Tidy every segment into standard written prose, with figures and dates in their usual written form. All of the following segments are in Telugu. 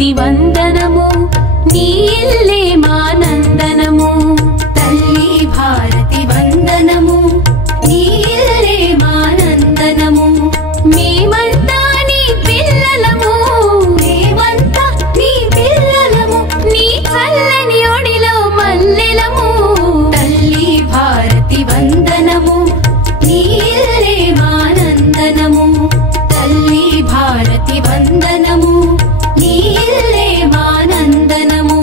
భారతి వందనము నీ ఇల్లే మానందనము తల్లి భారతి వందనము నీ ఇల్లే మానందనము మేమంతా నీ పిల్లలము మేమంతా నీ పిల్లలము నీ చల్లని ఒడిలో మల్లెలము తల్లి భారతి వందనము నీ ఇల్లే మానందనము తల్లి భారతి వందనము నీ ఇల్లే మానందనము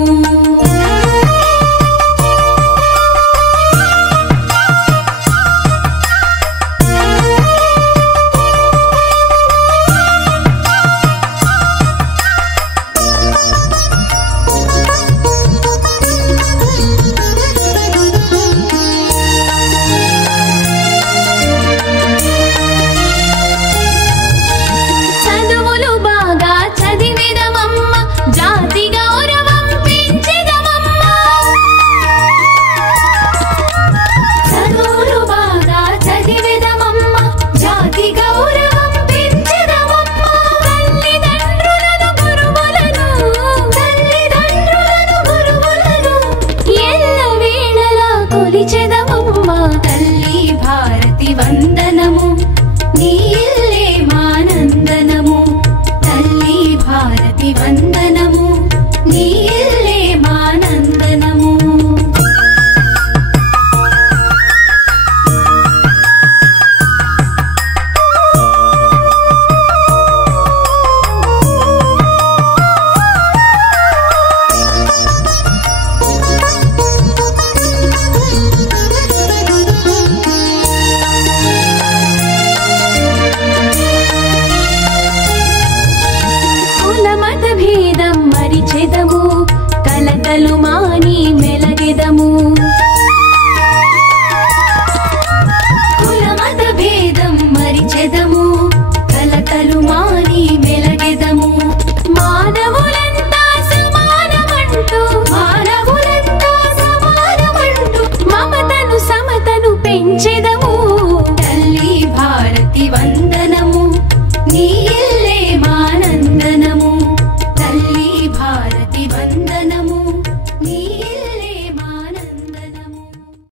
తల్లి భారతి వందనము నీ ఇల్లే మానందనము తల్లి భారతి వందనము నీ ఇల్లే మానందనము భేదం మరిచెదము కలతలు మాని మెలగెదము కులమత భేదం మరిచెదము కలతలు మాని మెలగెదము మానవులంతా సమానమంటూ మానవులంతా సమానమంటూ మమతను సమతను పెంచెదము